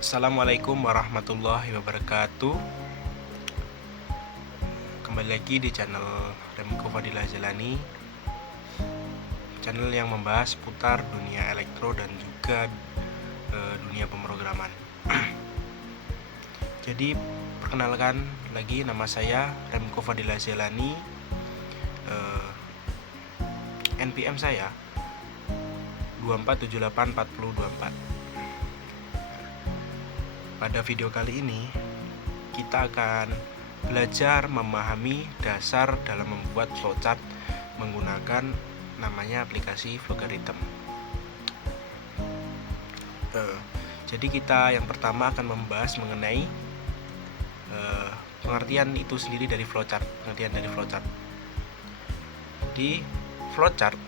Assalamualaikum warahmatullahi wabarakatuh. Kembali lagi di channel Remco Fadilah Jalani, channel yang membahas seputar dunia elektro dan juga dunia pemrograman. Jadi perkenalkan lagi, nama saya Remco Fadilah Jalani. NPM saya 24784024. Pada video kali ini kita akan belajar memahami dasar dalam membuat flowchart menggunakan namanya aplikasi Flowgarithm. Jadi kita yang pertama akan membahas mengenai pengertian itu sendiri dari flowchart. Di flowchart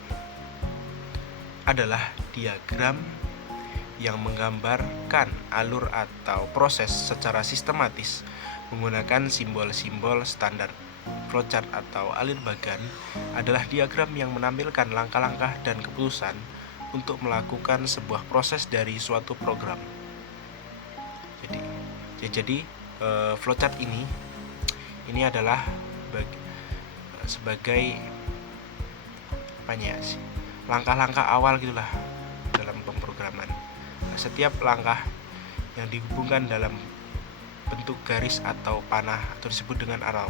adalah diagram yang menggambarkan alur atau proses secara sistematis menggunakan simbol-simbol standar. Flowchart atau alir bagan adalah diagram yang menampilkan langkah-langkah dan keputusan untuk melakukan sebuah proses dari suatu program. Jadi flowchart ini adalah sebagai langkah-langkah awal gitulah dalam pemrograman. Setiap langkah yang dihubungkan dalam bentuk garis atau panah atau disebut dengan arrow.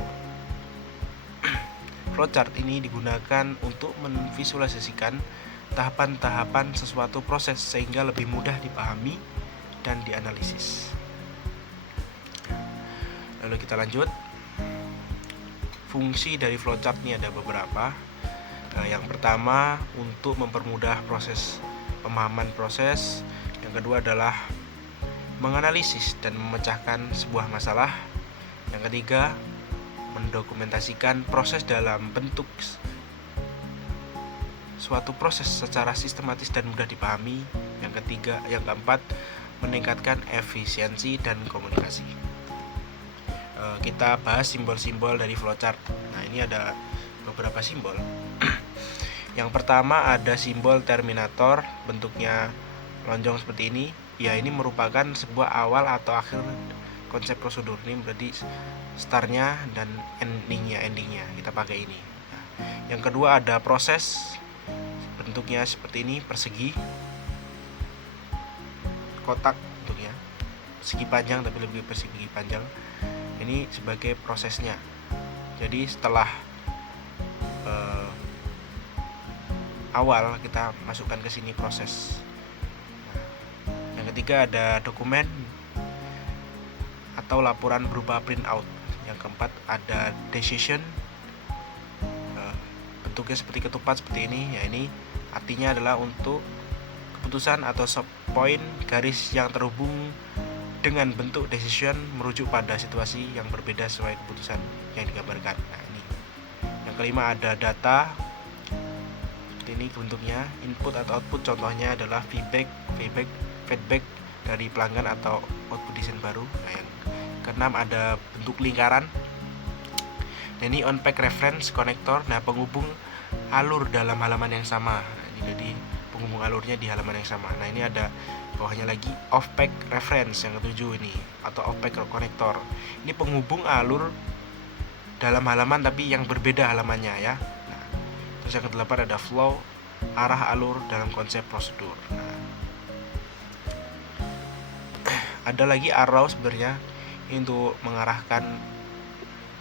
Flowchart ini digunakan untuk memvisualisasikan tahapan-tahapan sesuatu proses sehingga lebih mudah dipahami dan dianalisis. Lalu kita lanjut. Fungsi dari flowchart ini ada beberapa. Yang pertama, untuk mempermudah pemahaman proses. Yang kedua adalah menganalisis dan memecahkan sebuah masalah. Yang ketiga, mendokumentasikan proses dalam bentuk suatu proses secara sistematis dan mudah dipahami. Yang keempat, meningkatkan efisiensi dan komunikasi. Kita bahas simbol-simbol dari flowchart. Nah, ini ada beberapa simbol. Yang pertama ada simbol terminator, bentuknya lonjong seperti ini. Ya, ini merupakan sebuah awal atau akhir konsep prosedur. Ini berarti startnya dan endingnya kita pakai ini. Nah, yang kedua ada proses, bentuknya seperti ini, persegi, kotak bentuknya, persegi panjang tapi lebih persegi panjang. Ini sebagai prosesnya. Jadi setelah awal kita masukkan ke sini proses. Yang ketiga ada dokumen atau laporan berupa printout. Yang keempat ada decision, bentuknya seperti ketupat seperti ini. Ya, ini artinya adalah untuk keputusan atau subpoint garis yang terhubung dengan bentuk decision merujuk pada situasi yang berbeda sesuai keputusan yang digambarkan. Nah, ini. Yang kelima ada data. Ini bentuknya input atau output, contohnya adalah feedback dari pelanggan atau output desain baru. Nah, yang keenam ada bentuk lingkaran. Nah, ini on-pack reference connector, nah penghubung alur dalam halaman yang sama. Nah, ini jadi penghubung alurnya di halaman yang sama. Nah, ini ada bawahnya lagi off-pack reference yang ketujuh ini, atau off-pack connector. Ini penghubung alur dalam halaman tapi yang berbeda halamannya ya. Terus yang kedelapan ada flow, arah alur dalam konsep prosedur. Nah, ada lagi arrow sebenarnya ini untuk mengarahkan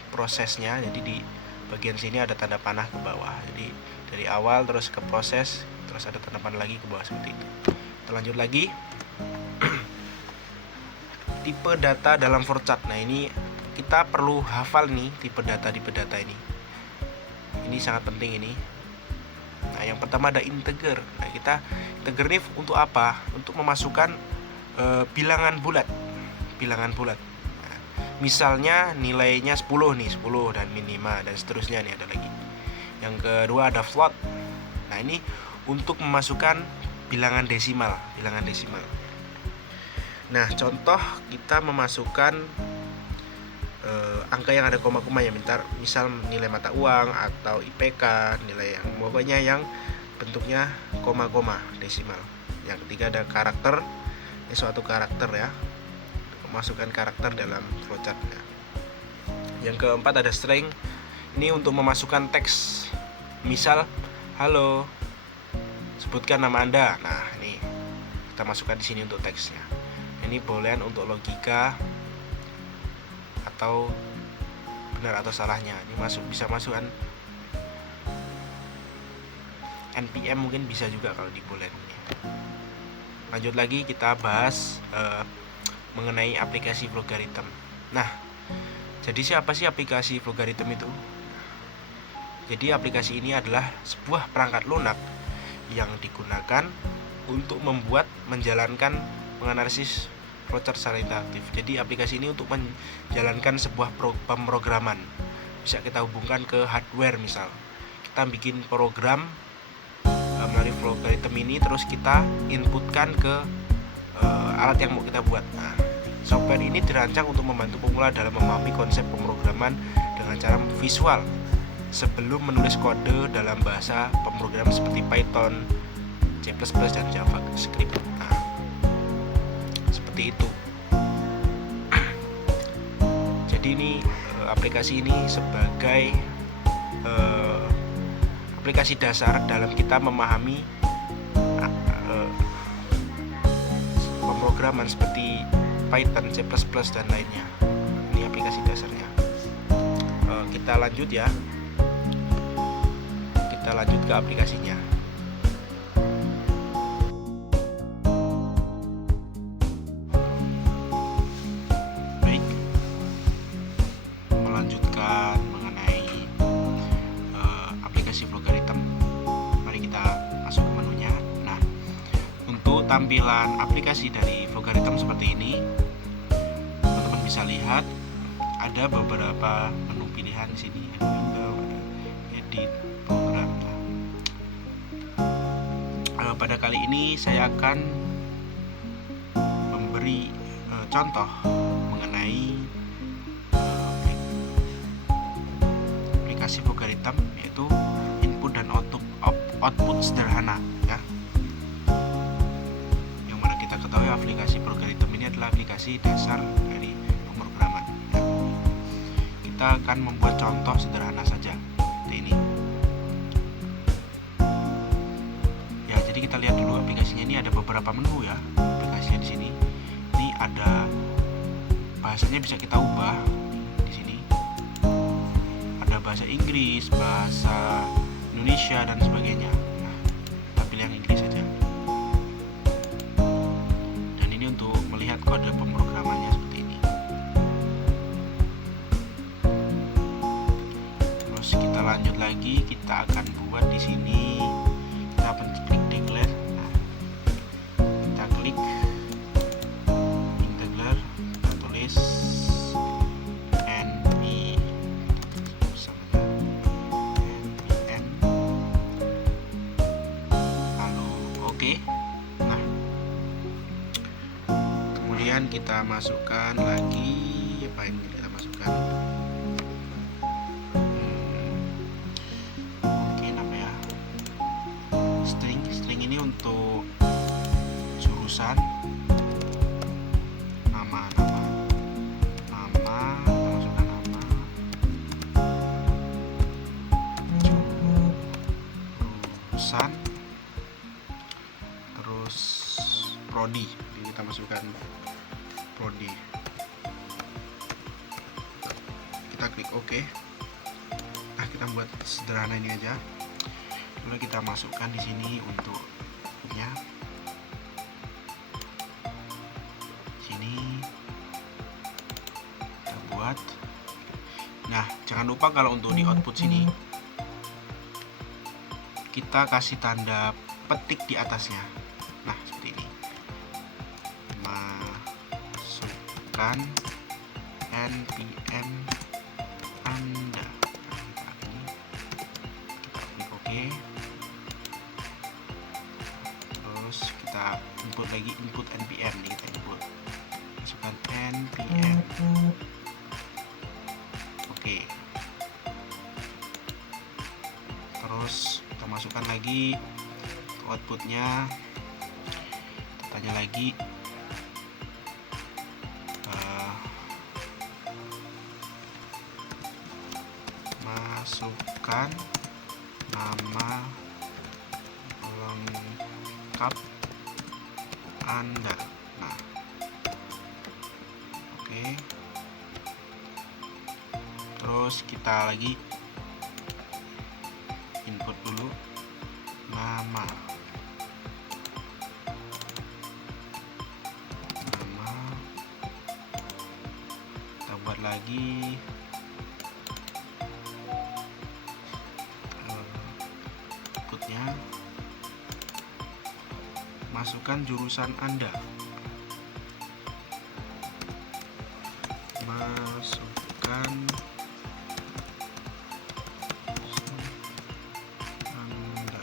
prosesnya. Jadi di bagian sini ada tanda panah ke bawah. Jadi dari awal terus ke proses, terus ada tanda panah lagi ke bawah seperti itu. Kita lanjut lagi. Tipe data dalam flowchart. Nah, ini kita perlu hafal nih tipe data ini. Ini sangat penting ini. Nah, yang pertama ada integer. Nah, integer ini untuk apa? Untuk memasukkan bilangan bulat. Nah, misalnya nilainya 10 dan minima dan seterusnya nih ada lagi. Yang kedua ada float. Nah, ini untuk memasukkan bilangan desimal. Nah, contoh kita memasukkan angka yang ada koma-koma ya, misal nilai mata uang atau IPK, nilai yang pokoknya yang bentuknya koma-koma desimal. Yang ketiga ada karakter, suatu karakter ya, masukkan karakter dalam flowchartnya. Yang keempat ada string, ini untuk memasukkan teks, misal halo, sebutkan nama Anda. Nah ini kita masukkan di sini untuk teksnya. Ini boolean untuk logika atau benar atau salahnya. Ini bisa masukkan npm, mungkin bisa juga kalau di boolean ini. Lanjut lagi kita bahas mengenai aplikasi logaritm. Nah, jadi siapa sih aplikasi logaritm itu? Jadi aplikasi ini adalah sebuah perangkat lunak yang digunakan untuk menjalankan menganalisis flowchart secara interaktif. Jadi aplikasi ini untuk menjalankan sebuah pemrograman. Bisa kita hubungkan ke hardware, misal kita bikin program melalui logaritm ini, terus kita inputkan ke alat yang mau kita buat. Nah, software ini dirancang untuk membantu pemula dalam memahami konsep pemrograman dengan cara visual sebelum menulis kode dalam bahasa pemrograman seperti Python, C++, dan JavaScript. Nah, seperti itu. Jadi ini aplikasi ini sebagai aplikasi dasar dalam kita memahami pemrograman seperti Python, C++, dan lainnya. Ini aplikasi dasarnya. Kita lanjut ya. Kita lanjut ke aplikasinya. Baik, melanjutkan mengenai aplikasi logaritm. Mari kita masuk ke menunya. Nah, untuk tampilan aplikasi dari logaritm seperti ini, teman-teman bisa lihat ada beberapa menu pilihan di sini. Ada window, ada edit, program. Pada kali ini saya akan memberi contoh mengenai aplikasi logaritm, yaitu input dan output sederhana ya. Yang mana kita ketahui aplikasi logaritm ini adalah aplikasi dasar dari pemrograman ya. Kita akan membuat contoh sederhana saja seperti ini. Jadi kita lihat dulu aplikasinya. Ini ada beberapa menu ya aplikasinya di sini. Ini ada bahasanya, bisa kita ubah di sini. Ada bahasa Inggris, bahasa Indonesia, dan sebagainya. Nah, kita pilih yang Inggris saja. Dan ini untuk melihat kode pemrogramannya seperti ini. Terus kita lanjut lagi, kita akan buat di sini. Kita klik declare. Nah, kita klik declare, kita tulis npm lalu oke. Nah, kemudian kita masukkan lagi apa yang kita masukkan, mungkin apa ya, string ini untuk jurusan, nama, masukkan nama, jurusan, terus prodi. Jadi kita masukkan prodi. Kita klik OK. Nah, kita buat sederhana ini aja. Lalu kita masukkan di sini untuk ya. Sini kita buat. Nah, jangan lupa kalau untuk di output sini kita kasih tanda petik di atasnya. Nah, seperti ini. Masukkan npm Anda. Kita klik OK. Terus kita input lagi, input npm nih, kita input. Masukkan npm. masukkan lagi outputnya, tanya lagi masukkan nama lengkap Anda. Nah, oke. Terus kita lagi input dulu nama, kita buat lagi inputnya, masukkan jurusan Anda, masukkan Anda,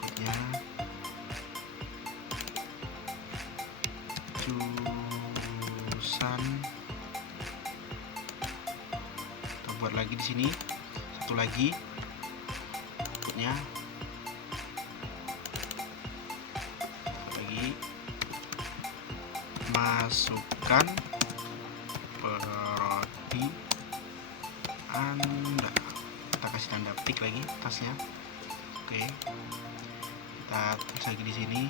inputnya jurusan. Kita buat lagi di sini satu lagi inputnya, lagi masukkan prodi Anda. Kita kasih tanda petik lagi atasnya. Oke, kita tulis lagi di sini.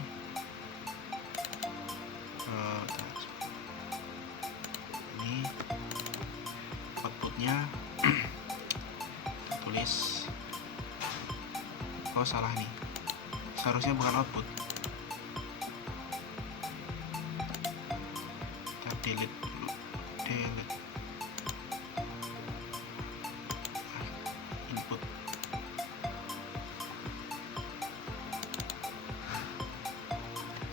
Ini outputnya kita tulis, oh salah nih, seharusnya bukan output, kita delete dulu, delete input,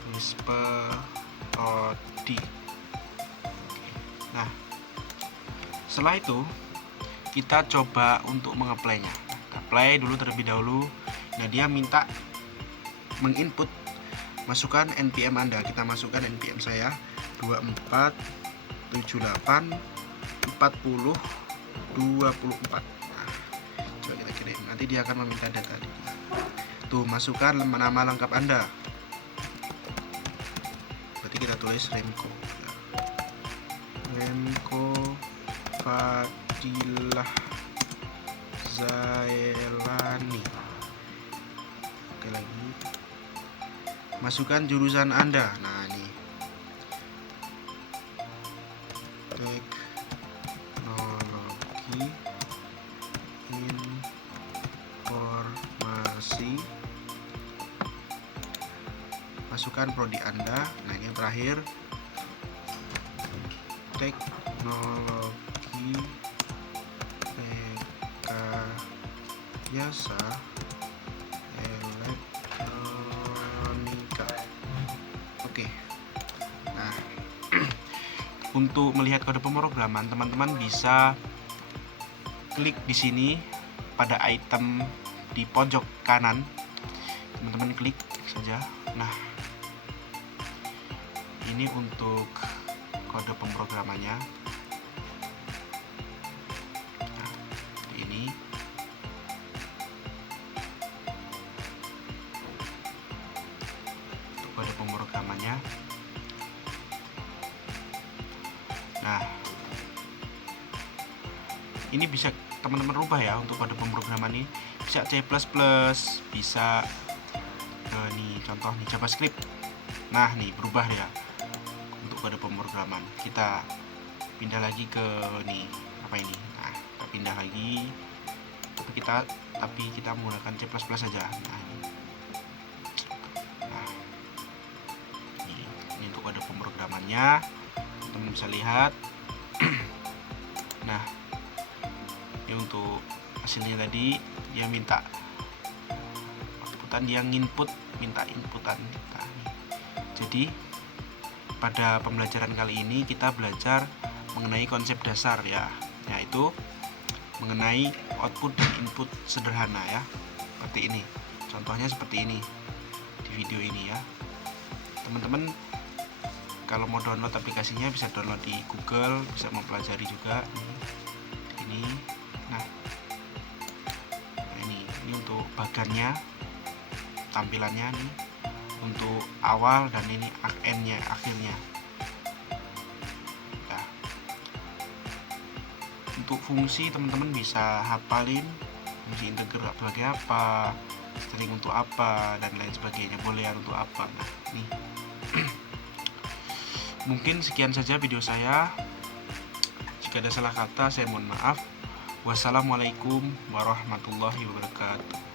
tulis prodi. Nah, setelah itu kita coba untuk mengaply-nya. Kita apply dulu terlebih dahulu. Nah, dia minta menginput, masukkan npm Anda. Kita masukkan npm saya 2478 40 24. Nah, coba kita kirim. Nanti dia akan meminta data. Tuh, masukkan nama lengkap Anda. Berarti kita tulis Remco Fadilah Zailani. Oke, lagi masukkan jurusan Anda. Nah, ini teknologi informasi, masukkan prodi Anda. Nah, ini yang terakhir, teknologi rekayasa elektronika. Oke. Nah, untuk melihat kode pemrograman, teman-teman bisa klik di sini pada item di pojok kanan. Teman-teman klik saja. Nah, ini untuk kode pemrogramannya. Nah, ini untuk kode pemrogramannya. Nah, ini bisa teman-teman rubah ya untuk kode pemrograman ini. Bisa C++, bisa nih contoh nih JavaScript. Nah, nih berubah ya untuk kode pemrograman. Kita pindah lagi ke nih apa ini. Nah, kita pindah lagi, tapi kita menggunakan C++ saja. Nah, ini untuk kode pemrogramannya, teman bisa lihat. Nah, ini untuk hasilnya tadi dia minta outputan, dia nginput, minta inputan kita. Jadi pada pembelajaran kali ini kita belajar mengenai konsep dasar ya, yaitu mengenai output dan input sederhana ya, seperti ini. Contohnya seperti ini di video ini ya. Teman-teman Kalau mau download aplikasinya bisa download di Google, bisa mempelajari juga ini. Nah ini untuk bagannya, tampilannya nih untuk awal, dan ini endnya, akhirnya. Nah, untuk fungsi teman-teman bisa hafalin fungsi integer sebagai apa, string untuk apa, dan lain sebagainya, boolean untuk apa. Nah ini mungkin sekian saja video saya. Jika ada salah kata saya mohon maaf. Wassalamualaikum warahmatullahi wabarakatuh.